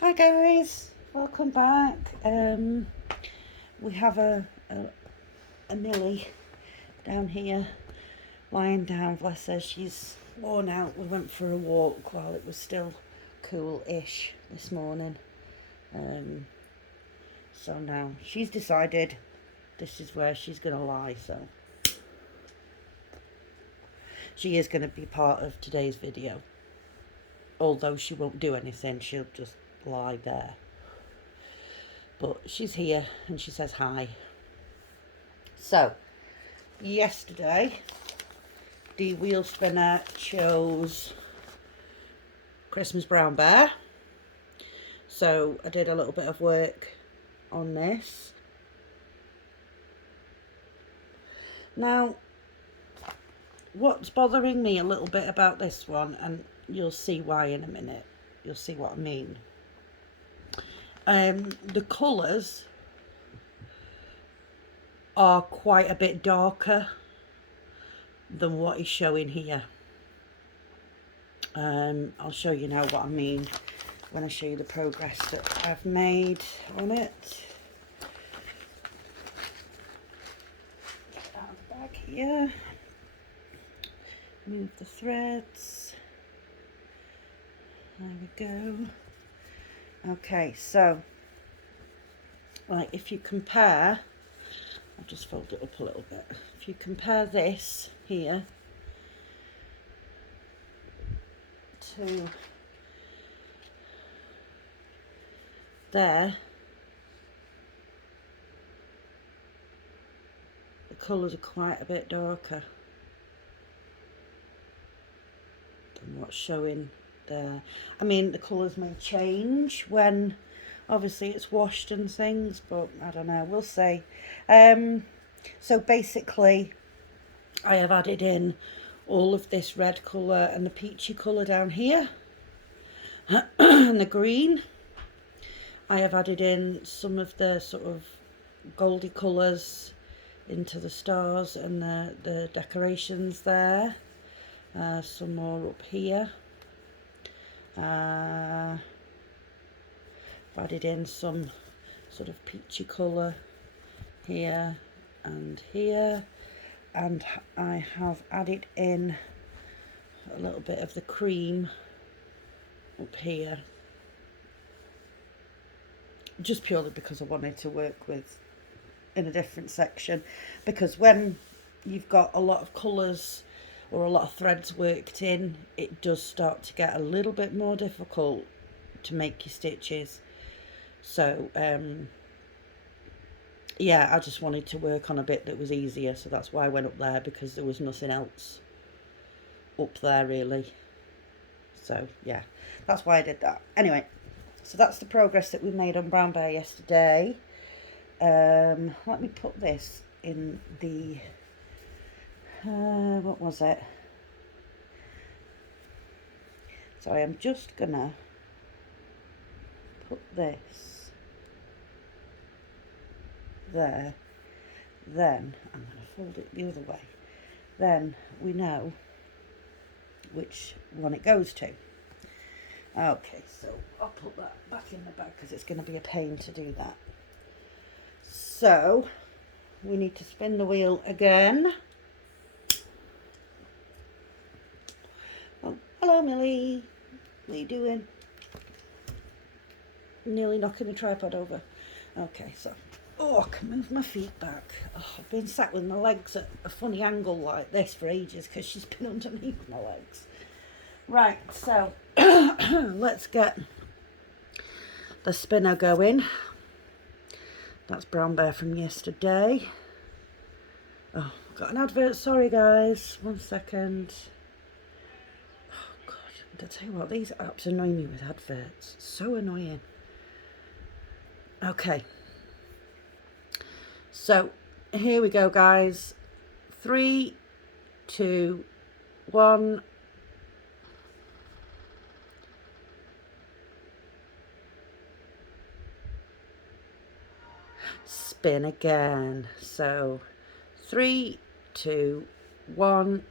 Hi guys, welcome back. We have a Millie down here lying down. Bless her, she's worn out. We went for a walk while it was still cool-ish this morning. So now she's decided this is where she's gonna lie. So she is gonna be part of today's video. Although she won't do anything, she'll just lie there. But she's here and she says hi. So, yesterday, the wheel spinner chose Christmas Brown Bear. So, I did a little bit of work on this. Now, what's bothering me a little bit about this one, and you'll see why in a minute, you'll see what I mean. The colours are quite a bit darker than what is showing here. I'll show you now what I mean when I show you the progress that I've made on it. Get out of the bag here. Move the threads. There we go. Okay, so like if you compare, I'll just fold it up a little bit. If you compare this here to there, the colours are quite a bit darker than what's showing there. I mean, the colours may change when obviously it's washed and things, but I don't know, we'll see. So basically I have added in all of this red colour and the peachy colour down here and the green. I have added in some of the sort of goldy colours into the stars and the decorations there. Some more up here. I've added in some sort of peachy colour here and here, and I have added in a little bit of the cream up here, just purely because I wanted to work with in a different section, because when you've got a lot of colours or a lot of threads worked in, it does start to get a little bit more difficult to make your stitches. So yeah, I just wanted to work on a bit that was easier, so that's why I went up there, because there was nothing else up there really. So yeah, that's why I did that. Anyway, so that's the progress that we made on Brown Bear yesterday. Let me put this in the what was it? So I am just gonna put this there, then I'm gonna fold it the other way, then we know which one it goes to. Okay, so I'll put that back in the bag because it's going to be a pain to do that. So we need to spin the wheel again. Oh, hello Millie, what are you doing? Nearly knocking the tripod over. Okay, so I can move my feet back. I've been sat with my legs at a funny angle like this for ages because she's been underneath my legs. Right, so let's get the spinner going. That's Brown Bear from yesterday. Oh, got an advert, sorry guys, 1 second. Oh God, I tell you what, these apps annoy me with adverts, so annoying. Okay, so here we go guys, 3, 2, 1. Spin again. So 3, 2, 1.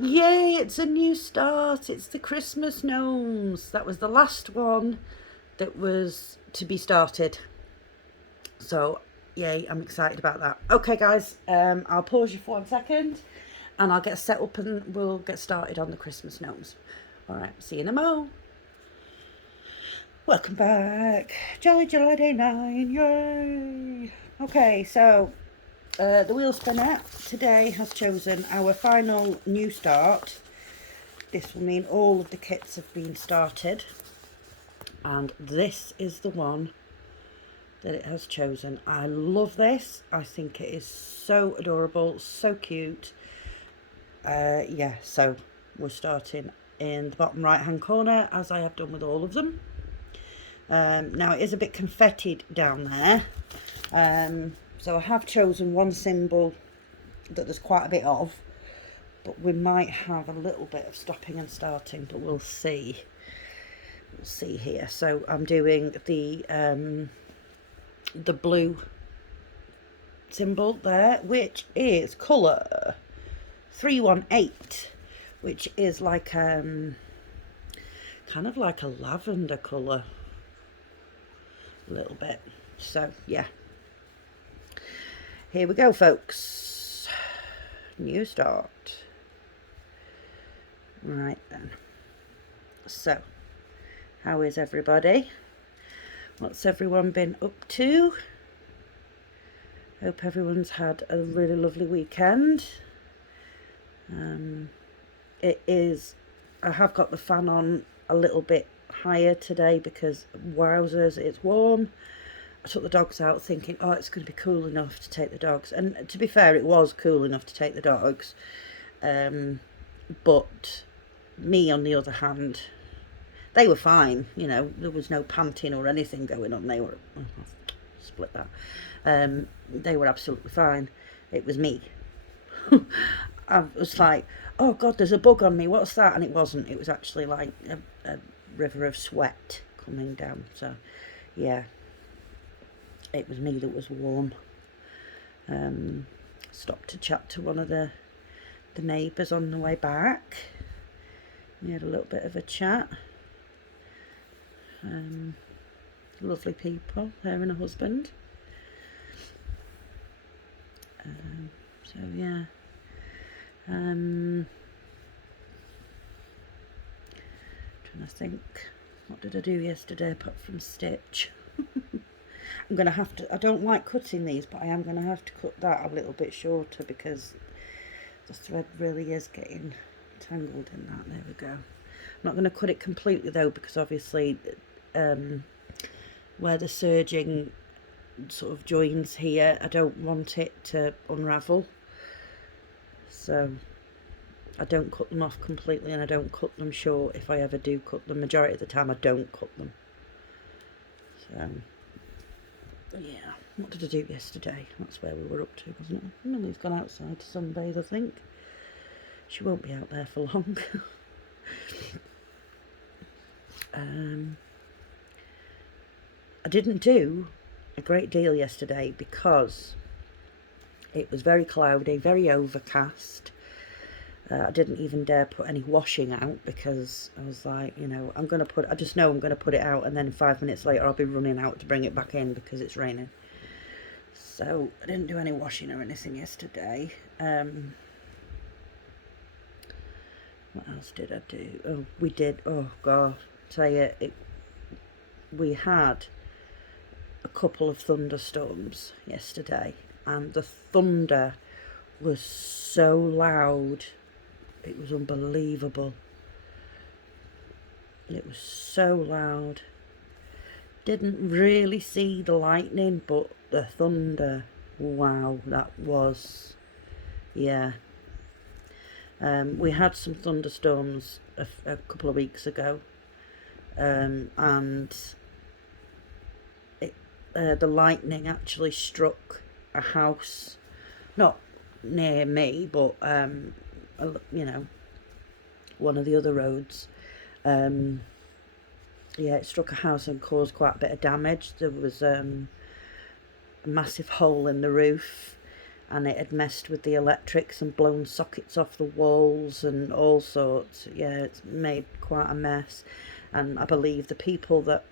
Yay, it's a new start. It's the Christmas gnomes. That was the last one that was to be started. So, yay, I'm excited about that. Okay, guys, I'll pause you for 1 second and I'll get set up and we'll get started on the Christmas gnomes. All right, see you in a mo. Welcome back. Jolly July Day 9, yay. Okay, so the wheel spinner today has chosen our final new start. This will mean all of the kits have been started. And this is the one that it has chosen. I love this. I think it is so adorable, so cute. Yeah, so we're starting in the bottom right hand corner, as I have done with all of them. Now it is a bit confettied down there, so I have chosen one symbol that there's quite a bit of, but we might have a little bit of stopping and starting, but we'll see. We'll see here. So I'm doing the blue symbol there, which is colour 318, which is like kind of like a lavender colour, a little bit. So yeah, here we go, folks. New start. Right then. So, how is everybody? What's everyone been up to? Hope everyone's had a really lovely weekend. It is, I have got the fan on a little bit higher today because wowzers, it's warm. I took the dogs out thinking, oh, it's going to be cool enough to take the dogs. And to be fair, it was cool enough to take the dogs. But me, on the other hand, they were fine. You know, there was no panting or anything going on. They were, oh, I'll split that. They were absolutely fine. It was me. I was like, oh God, there's a bug on me. What's that? And it wasn't. It was actually like a river of sweat coming down. So, yeah. It was me that was warm. Stopped to chat to one of the neighbours on the way back. We had a little bit of a chat. Lovely people, her and her husband. So yeah. Trying to think, what did I do yesterday apart from stitch? I'm going to have to, I don't like cutting these, but I am going to have to cut that a little bit shorter because the thread really is getting tangled in that. There we go. I'm not going to cut it completely though, because obviously where the serging sort of joins here, I don't want it to unravel. So I don't cut them off completely, and I don't cut them short if I ever do cut them. Majority of the time I don't cut them. So yeah, what did I do yesterday? That's where we were up to, wasn't it? Millie's gone outside to sunbathe, I think. She won't be out there for long. I didn't do a great deal yesterday because it was very cloudy, very overcast. I didn't even dare put any washing out because I was like, you know, I just know I'm going to put it out and then 5 minutes later I'll be running out to bring it back in because it's raining. So I didn't do any washing or anything yesterday. What else did I do? Oh, we did, oh God, tell you, we had a couple of thunderstorms yesterday, and the thunder was so loud, it was unbelievable. It was so loud. Didn't really see the lightning, but the thunder, wow, that was, yeah. We had some thunderstorms a couple of weeks ago, and the lightning actually struck a house, not near me, but you know, one of the other roads. Yeah, it struck a house and caused quite a bit of damage. There was a massive hole in the roof, and it had messed with the electrics and blown sockets off the walls and all sorts. Yeah, it's made quite a mess, and I believe the people that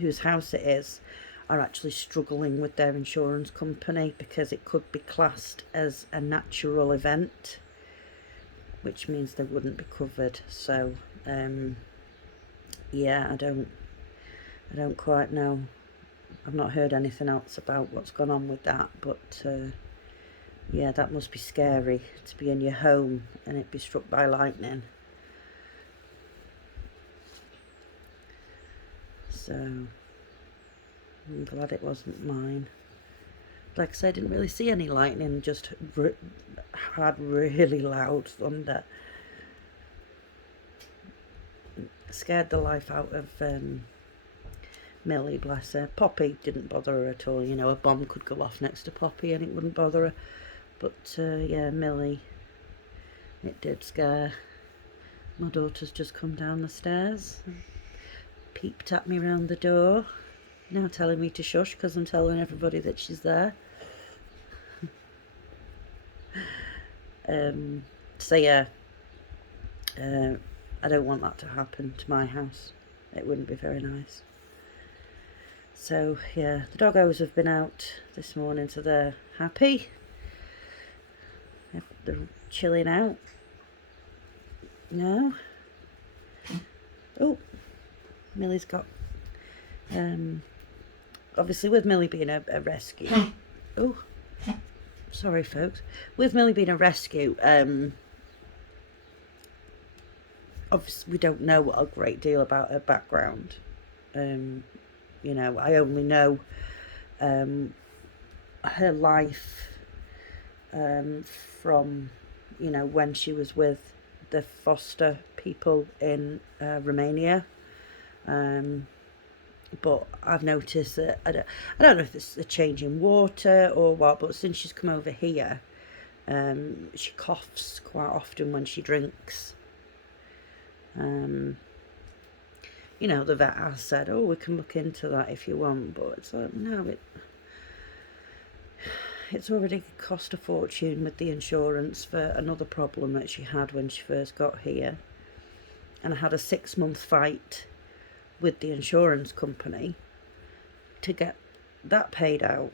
whose house it is are actually struggling with their insurance company because it could be classed as a natural event, which means they wouldn't be covered. So yeah, I don't quite know. I've not heard anything else about what's gone on with that, but yeah, that must be scary to be in your home and it be struck by lightning. So I'm glad it wasn't mine. Like I said, I didn't really see any lightning, just had really loud thunder. Scared the life out of Millie, bless her. Poppy didn't bother her at all. You know, a bomb could go off next to Poppy and it wouldn't bother her. But yeah, Millie, it did scare. My daughter's just come down the stairs, peeped at me round the door, now telling me to shush because I'm telling everybody that she's there. So yeah, I don't want that to happen to my house. It wouldn't be very nice. So yeah, the doggos have been out this morning, so they're happy. They're chilling out. No. Oh, Millie's got obviously with Millie being a rescue. Oh, sorry folks. With Millie being a rescue, obviously we don't know a great deal about her background. You know, I only know her life from, you know, when she was with the foster people in Romania. But I've noticed that, I don't know if it's a change in water or what, but since she's come over here, she coughs quite often when she drinks. You know, the vet has said, oh, we can look into that if you want, but it's like, no, it's already cost a fortune with the insurance for another problem that she had when she first got here. And I had a 6-month fight with the insurance company to get that paid out.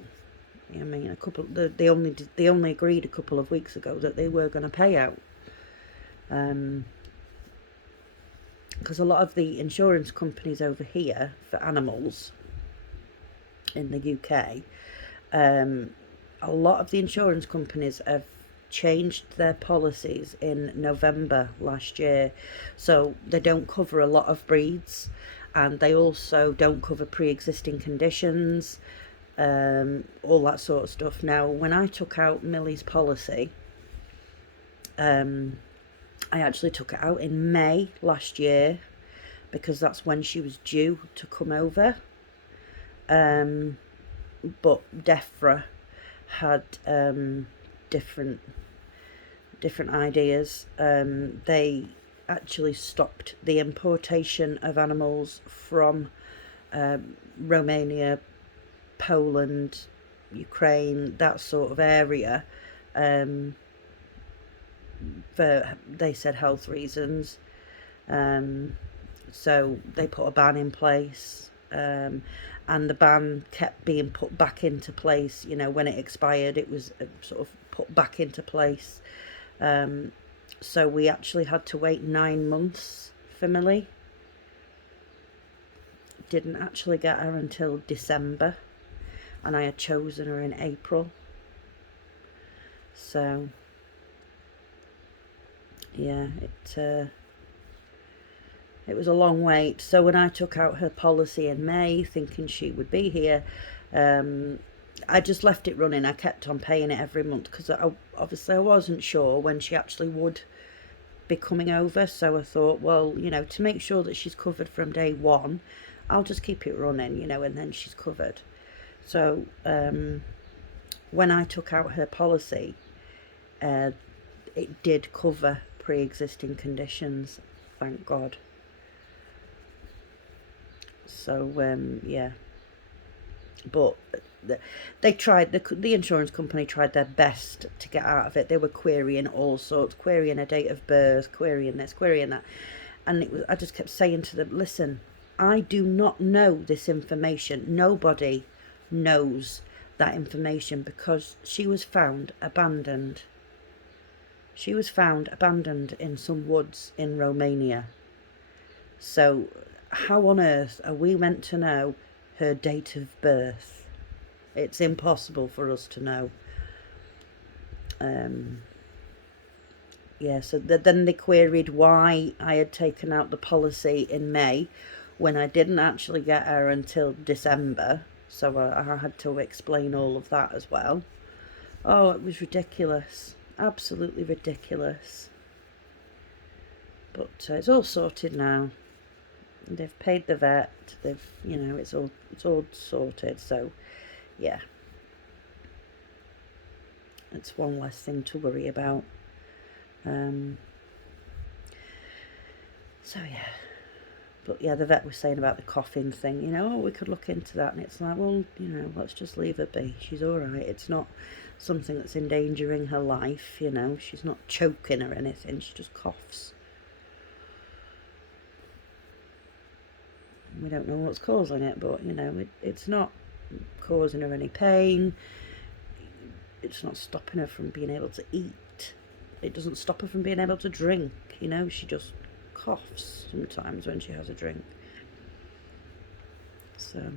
I mean, they only agreed a couple of weeks ago that they were going to pay out. Because a lot of the insurance companies over here for animals in the UK, a lot of the insurance companies have changed their policies in November last year, so they don't cover a lot of breeds, and they also don't cover pre-existing conditions, all that sort of stuff. Now, when I took out Millie's policy, I actually took it out in May last year because that's when she was due to come over. But DEFRA had different ideas. They actually stopped the importation of animals from Romania, Poland, Ukraine, that sort of area, for, they said, health reasons. So they put a ban in place, and the ban kept being put back into place. You know, when it expired, it was sort of put back into place. So we actually had to wait 9 months for Millie. Didn't actually get her until December, and I had chosen her in April. So yeah, it was a long wait. So when I took out her policy in May, thinking she would be here, I just left it running. I kept on paying it every month because obviously I wasn't sure when she actually would be coming over. So I thought, well, you know, to make sure that she's covered from day one, I'll just keep it running, you know, and then she's covered. So when I took out her policy, it did cover pre-existing conditions, thank God. So yeah, But they tried, the insurance company tried their best to get out of it. They were querying all sorts, querying a date of birth, querying this, querying that. And I just kept saying to them, listen, I do not know this information. Nobody knows that information, because she was found abandoned. She was found abandoned in some woods in Romania. So how on earth are we meant to know her date of birth? It's impossible for us to know. Yeah, so then they queried why I had taken out the policy in May when I didn't actually get her until December. So I had to explain all of that as well. Oh, it was ridiculous. Absolutely ridiculous. But it's all sorted now. They've paid the vet. They've, it's all sorted. So, yeah, it's one less thing to worry about. So yeah, but yeah, the vet was saying about the coughing thing. We could look into that, and it's like, well, let's just leave her be. She's all right. It's not something that's endangering her life. She's not choking or anything. She just coughs. We don't know what's causing it, but it's not causing her any pain. It's not stopping her from being able to eat. It doesn't stop her from being able to drink. She just coughs sometimes when she has a drink. So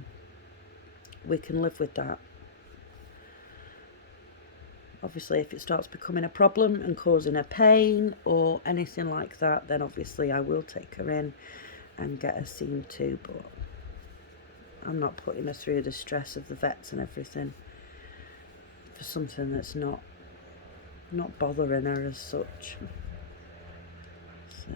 we can live with that. Obviously, if it starts becoming a problem and causing her pain or anything like that, then obviously I will take her in and get her seen to, but I'm not putting her through the stress of the vets and everything for something that's not bothering her as such. So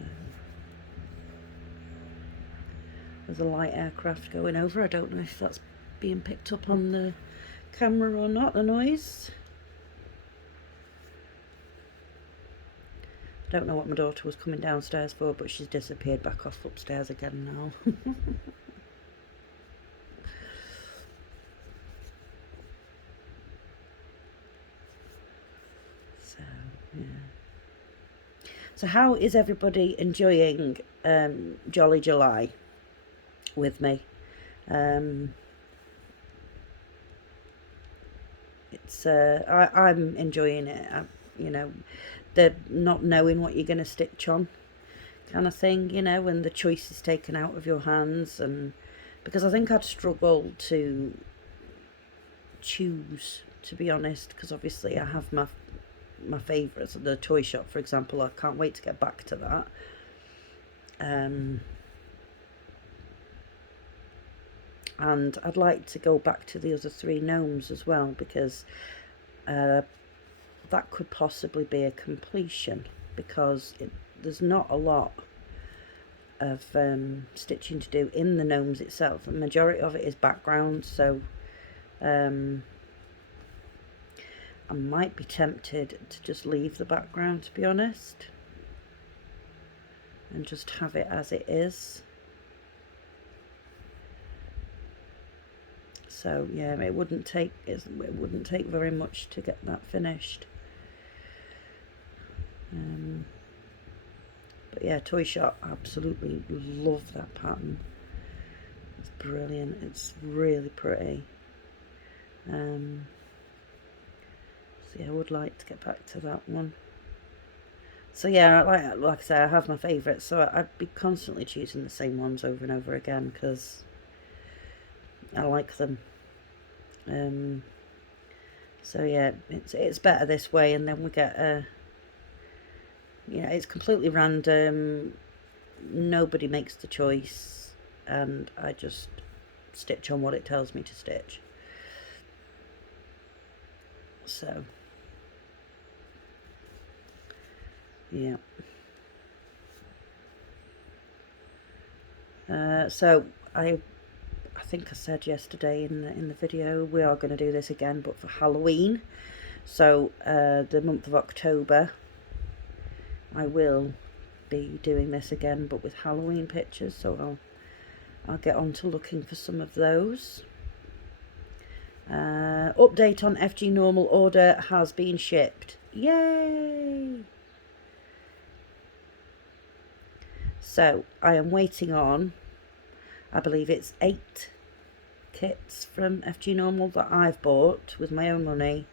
there's a light aircraft going over. I don't know if that's being picked up on the camera or not, the noise. I don't know what my daughter was coming downstairs for, but she's disappeared back off upstairs again now. So, yeah. So how is everybody enjoying Jolly July with me? It's I'm enjoying it. The not knowing what you're going to stitch on kind of thing, when the choice is taken out of your hands, and because I think I'd struggle to choose, to be honest, because obviously I have my favourites. The toy shop, for example, I can't wait to get back to that. And I'd like to go back to the other 3 gnomes as well, because that could possibly be a completion, because there's not a lot of stitching to do in the gnomes itself. The majority of it is background, so I might be tempted to just leave the background, to be honest, and just have it as it is. So yeah, it wouldn't take very much to get that finished. But yeah, Toy Shop, absolutely love that pattern. It's brilliant. It's really pretty. So yeah, I would like to get back to that one. So yeah, like I say, I have my favourites, so I'd be constantly choosing the same ones over and over again because I like them. So yeah, it's better this way, and then we get it's completely random. Nobody makes the choice, and I just stitch on what it tells me to stitch. So yeah. So I think I said yesterday in the video, we are going to do this again, but for Halloween. So the month of October, I will be doing this again, but with Halloween pictures. So I'll get on to looking for some of those. Update on FG Normal order has been shipped. Yay! So I am waiting on, I believe it's 8 kits from FG Normal that I've bought with my own money.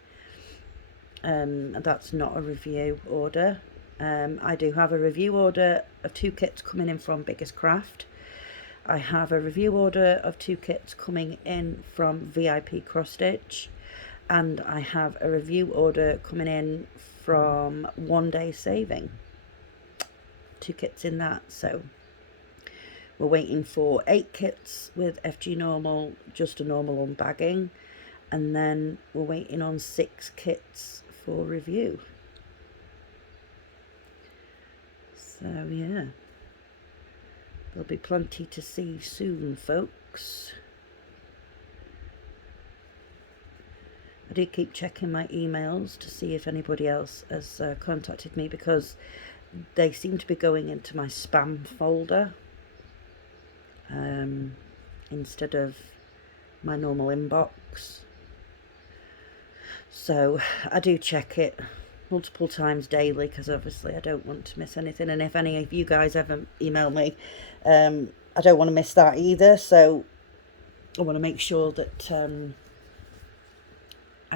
And that's not a review order. I do have a review order of 2 kits coming in from Biggest Craft. I have a review order of 2 kits coming in from VIP Cross Stitch, and I have a review order coming in from One Day Saving. 2 kits in that, so we're waiting for 8 kits with FG Normal, just a normal unbagging, and then we're waiting on 6 kits for review. So yeah, there'll be plenty to see soon, folks. I do keep checking my emails to see if anybody else has contacted me, because they seem to be going into my spam folder instead of my normal inbox. So I do check it multiple times daily, because obviously I don't want to miss anything, and if any of you guys ever email me, I don't want to miss that either. So I want to make sure that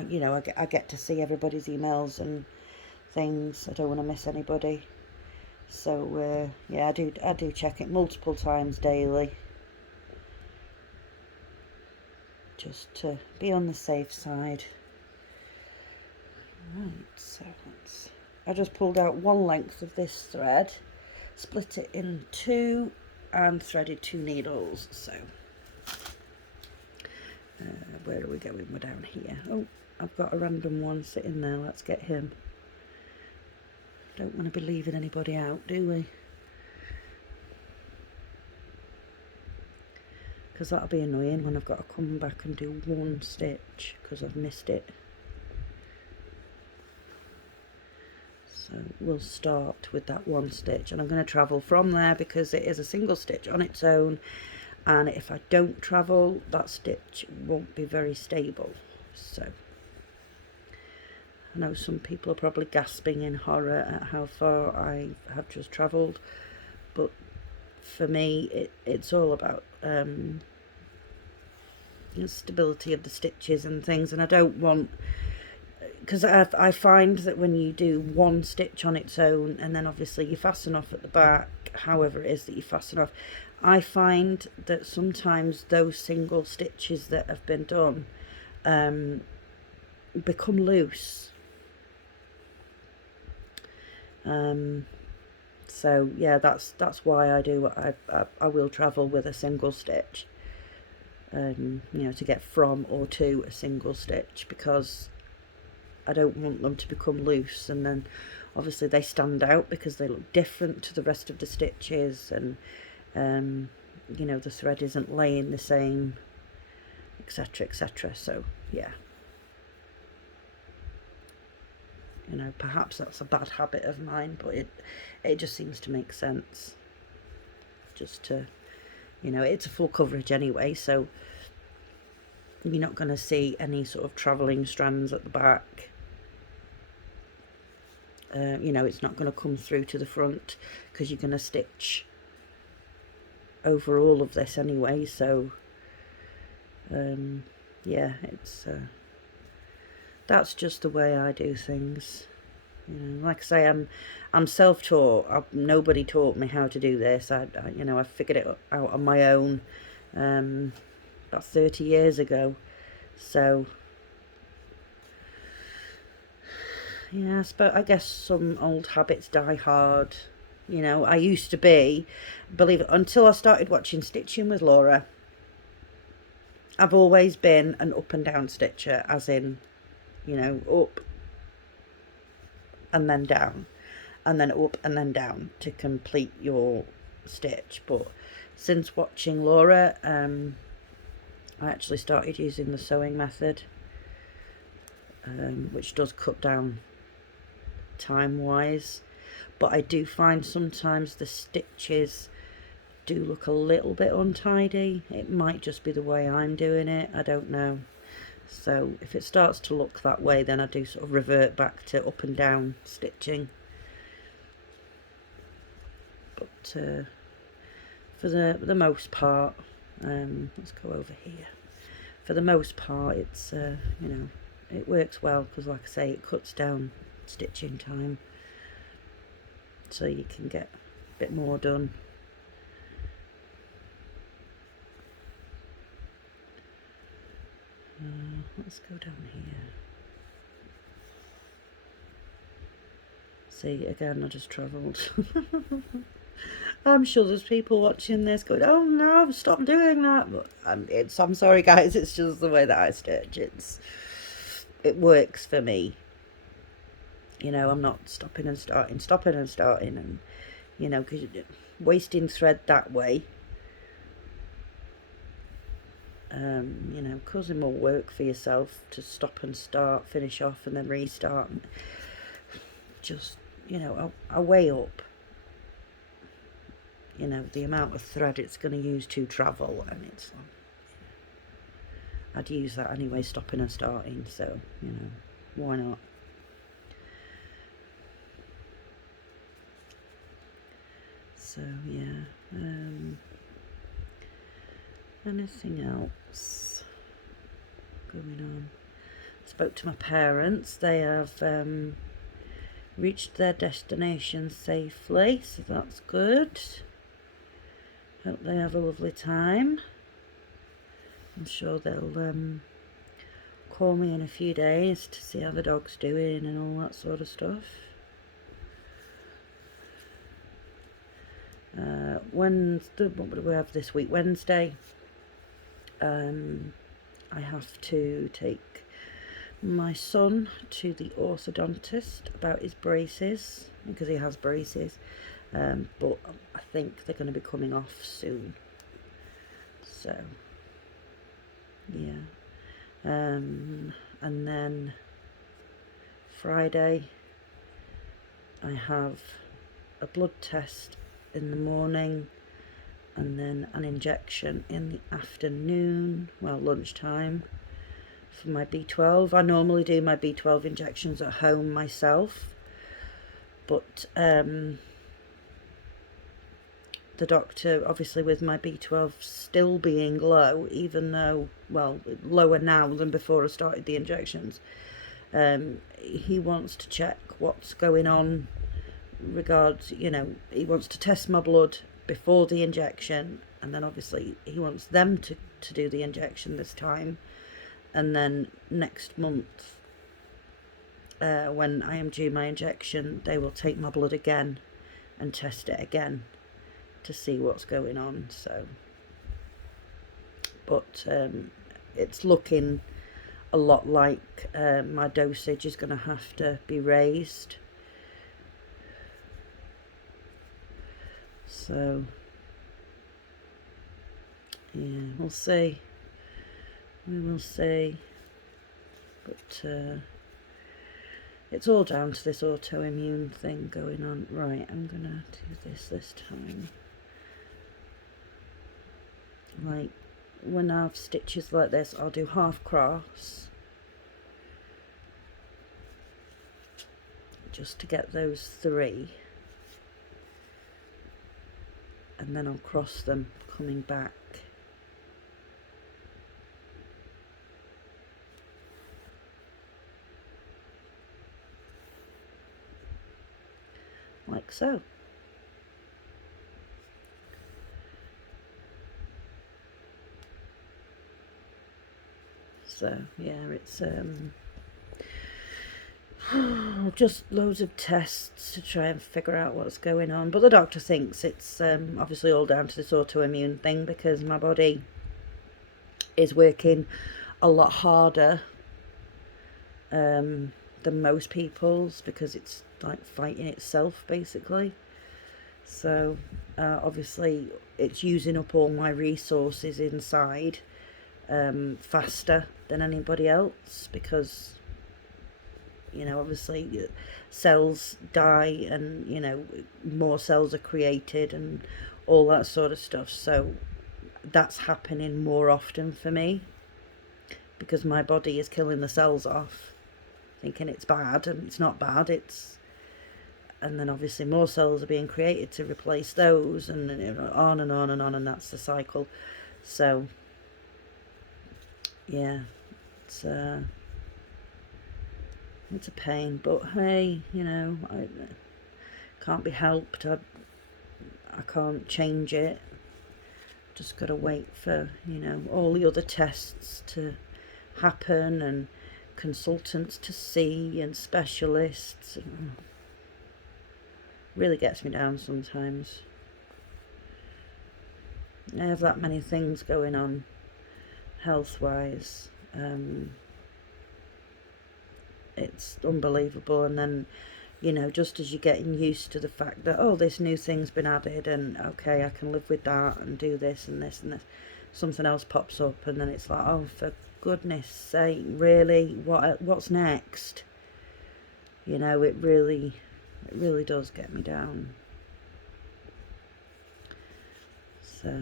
you know, I get to see everybody's emails and things. I don't want to miss anybody. So yeah, I do check it multiple times daily, just to be on the safe side. Right, so I just pulled out 1 length of this thread, split it in 2, and threaded 2 needles. So where are we going? We're down here. Oh, I've got a random one sitting there. Let's get him. Don't want to be leaving anybody out, do we? Because that'll be annoying when I've got to come back and do 1 stitch because I've missed it. So we'll start with that 1 stitch, and I'm going to travel from there because it is a single stitch on its own, and if I don't travel, that stitch won't be very stable. So I know some people are probably gasping in horror at how far I have just travelled, but for me it's all about stability of the stitches and things, and I don't want, because I find that when you do 1 stitch on its own and then obviously you fasten off at the back, however it is that you fasten off, I find that sometimes those single stitches that have been done become loose. So yeah, that's why I do I will travel with a single stitch, you know, to get from or to a single stitch, because I don't want them to become loose, and then obviously they stand out because they look different to the rest of the stitches, and you know, the thread isn't laying the same, etc, etc. So yeah, you know, perhaps that's a bad habit of mine, but it just seems to make sense, just to, you know, it's a full coverage anyway, so you're not going to see any sort of travelling strands at the back. You know, it's not going to come through to the front because you're going to stitch over all of this anyway. So yeah, it's that's just the way I do things. You know, like I say, I'm self-taught. Nobody taught me how to do this. You know, I figured it out on my own about 30 years ago. So yes, but I guess some old habits die hard. You know, I used to be, believe it, until I started watching Stitching with Laura, I've always been an up and down stitcher, as in, you know, up and then down, and then up and then down to complete your stitch. But since watching Laura, I actually started using the sewing method, which does cut down time wise, but I do find sometimes the stitches do look a little bit untidy. It might just be the way I'm doing it, I don't know. So if it starts to look that way, then I do sort of revert back to up and down stitching. But for the most part, let's go over here. For the most part, it's you know, it works well because, like I say, it cuts down stitching time, so you can get a bit more done. Let's go down here. See, again, I just travelled. I'm sure there's people watching this going, "Oh no, stop doing that." But I'm sorry, guys. It's just the way that I stitch. It works for me. You know, I'm not stopping and starting, and you know, because wasting thread that way, you know, causing more work for yourself to stop and start, finish off, and then restart. And just, you know, I weigh up, you know, the amount of thread it's going to use to travel, and it's I'd use that anyway, stopping and starting, so, you know, why not? So, yeah, anything else going on? Spoke to my parents. They have reached their destination safely, so that's good. Hope they have a lovely time. I'm sure they'll call me in a few days to see how the dog's doing and all that sort of stuff. Wednesday, what do we have this week? Wednesday, I have to take my son to the orthodontist about his braces, because he has braces, but I think they're going to be coming off soon, so yeah. And then Friday I have a blood test in the morning, and then an injection in the afternoon, well, lunchtime, for my B12. I normally do my B12 injections at home myself, but the doctor, obviously with my B12 still being low, even though, well, lower now than before I started the injections, he wants to check what's going on regards, you know, he wants to test my blood before the injection, and then obviously he wants them to do the injection this time, and then next month, when I am due my injection, they will take my blood again and test it again to see what's going on. So, but it's looking a lot like my dosage is going to have to be raised. So, yeah, we'll see. We will see. But it's all down to this autoimmune thing going on. Right, I'm going to do this time. Like, when I have stitches like this, I'll do half cross, just to get those 3, and then I'll cross them coming back. Like so. So yeah, it's just loads of tests to try and figure out what's going on. But the doctor thinks it's obviously all down to this autoimmune thing, because my body is working a lot harder than most people's, because it's like fighting itself basically. So obviously it's using up all my resources inside faster than anybody else, because, you know, obviously cells die, and, you know, more cells are created and all that sort of stuff. So that's happening more often for me, because my body is killing the cells off, thinking it's bad, and it's not bad. And then obviously more cells are being created to replace those, and on and on and on, and that's the cycle. So yeah, it's a pain, but hey, I can't be helped. I can't change it. Just got to wait for all the other tests to happen, and consultants to see, and specialists. Really gets me down sometimes. I have that many things going on health-wise. It's unbelievable. And then just as you're getting used to the fact that, oh, this new thing's been added, and okay, I can live with that and do this and this and this, something else pops up, and then it's like, oh, for goodness sake, really, what's next? It really does get me down. So,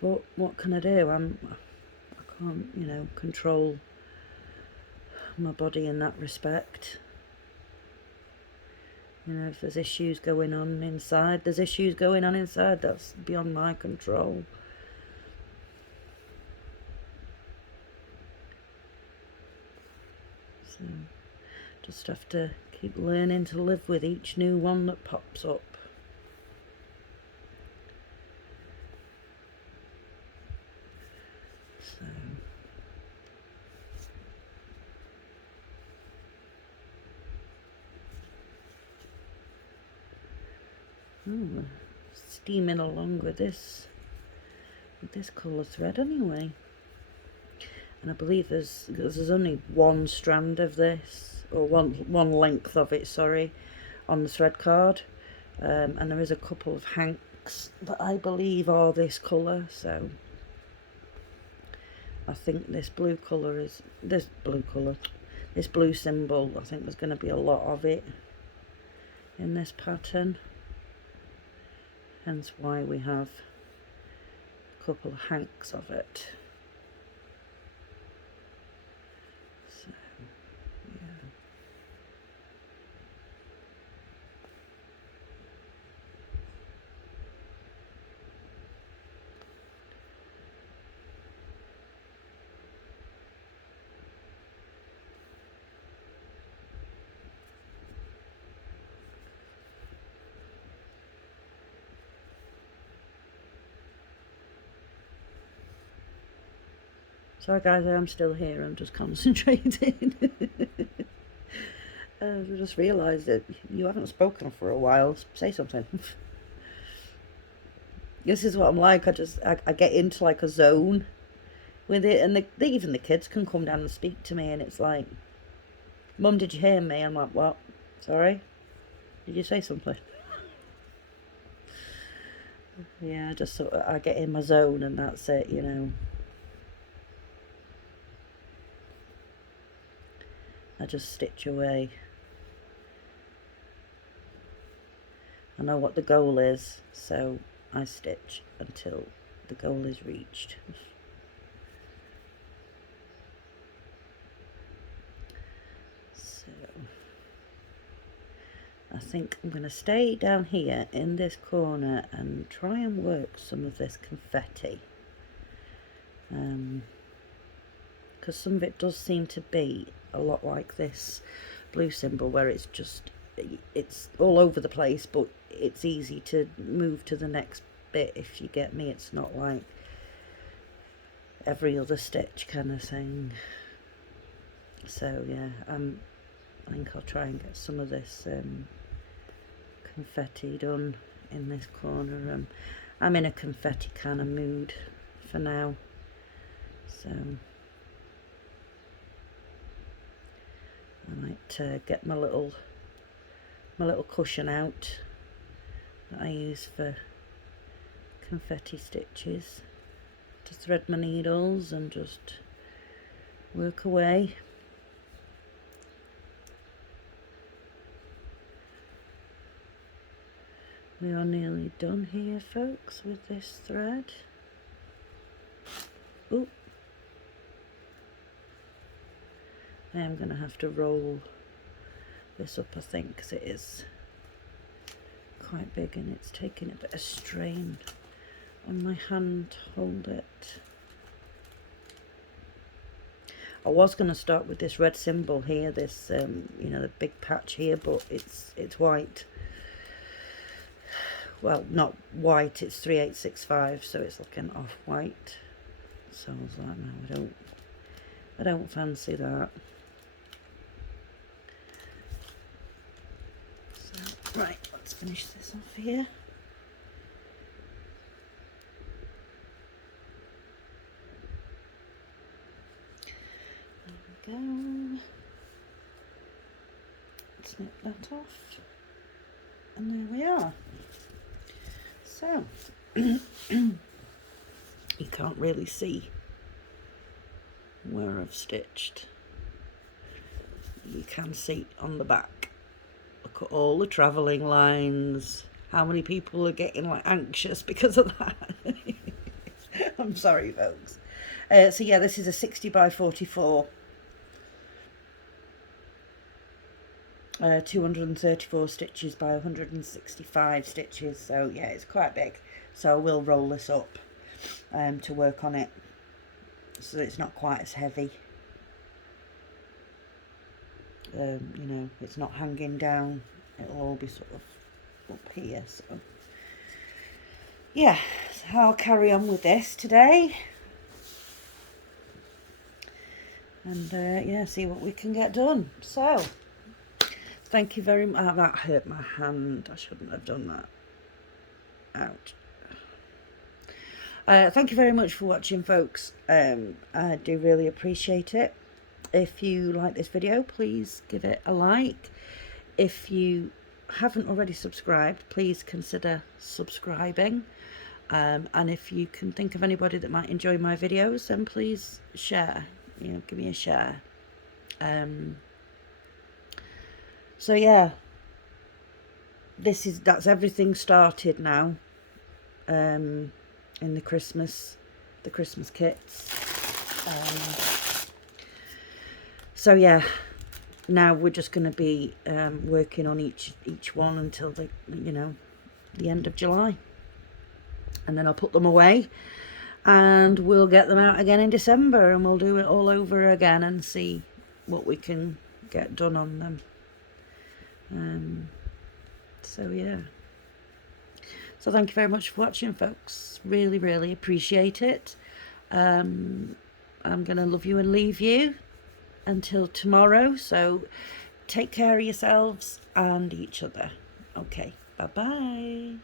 but what can I do? I can't, control my body in that respect. If there's issues going on inside, there's issues going on inside. That's beyond my control. So, just have to keep learning to live with each new one that pops up. So, steaming along with this colour thread anyway. And I believe there's only one strand of this, or one length of it, sorry, on the thread card, and there is a couple of hanks that I believe are this colour. So I think this blue symbol, I think there's going to be a lot of it in this pattern, hence why we have a couple of hanks of it. So yeah. Sorry guys, I am still here, I'm just concentrating. I just realised that you haven't spoken for a while. Say something. This is what I'm like. I get into like a zone with it, and even the kids can come down and speak to me, and it's like, Mum, did you hear me? I'm like, what? Sorry? Did you say something? Yeah, just sort of, I get in my zone, and that's it, I just stitch away. I know what the goal is, so I stitch until the goal is reached. So I think I'm going to stay down here in this corner and try and work some of this confetti, because some of it does seem to be a lot like this blue symbol, where it's all over the place, but it's easy to move to the next bit, if you get me. It's not like every other stitch kind of thing. So yeah, I think I'll try and get some of this confetti done in this corner. I'm in a confetti kind of mood for now, so I might get my little cushion out that I use for confetti stitches, to thread my needles and just work away. We are nearly done here, folks, with this thread. Ooh. I am going to have to roll this up, I think, because it is quite big and it's taking a bit of strain on my hand to hold it. I was going to start with this red symbol here, this you know, the big patch here, but it's white. Well, not white, it's 3865, so it's looking off white. So I was like, no, I don't fancy that. So, right, let's finish this off here. There we go. Snip that off. And there we are. So, you can't really see where I've stitched. You can see on the back. Look at all the travelling lines. How many people are getting like anxious because of that? I'm sorry, folks. So yeah, this is a 60 by 44. 234 stitches by 165 stitches, so yeah, it's quite big. So I will roll this up to work on it so that it's not quite as heavy. You know, it's not hanging down, it'll all be sort of up here. So yeah, so I'll carry on with this today and yeah, see what we can get done. So thank you very much. That hurt my hand. I shouldn't have done that. Ouch. Thank you very much for watching, folks. I do really appreciate it. If you like this video, please give it a like. If you haven't already subscribed, please consider subscribing. And if you can think of anybody that might enjoy my videos, then please share. You know, give me a share. So yeah, that's everything started now. In the Christmas kits. So yeah, now we're just going to be working on each one until the, you know, the end of July, and then I'll put them away, and we'll get them out again in December, and we'll do it all over again and see what we can get done on them. So yeah, so thank you very much for watching, folks. Really appreciate it. I'm gonna love you and leave you until tomorrow, so take care of yourselves and each other. Okay, bye bye.